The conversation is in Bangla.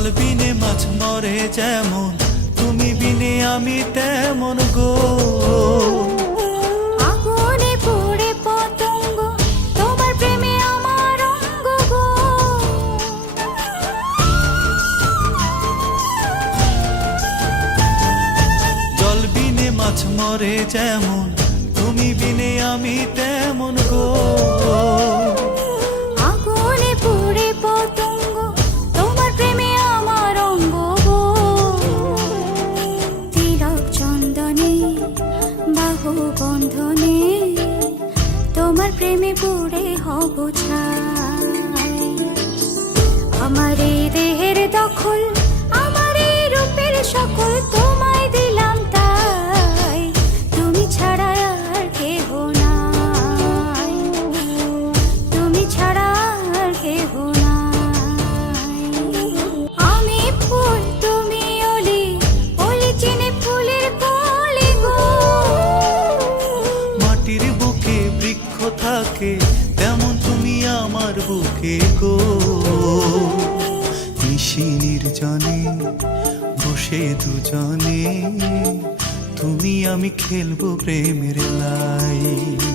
জল বিনে মাছ মরে যেমন তুমি বিনে আমি তেমন গো। আগুনে পুড়ে পতঙ্গ তোমার প্রেমে আমার অঙ্গ গো। জল বিনে মাছ মরে যেমন বাহু বন্ধনে তোমার প্রেমে পড়ে হব ছাই। আমার এই দেহের দখল থাকে তেমন তুমি আমার বুকে গো। নিশি নির্জনে বসে দুজনে, তুমি আমি খেলব প্রেমের লাই।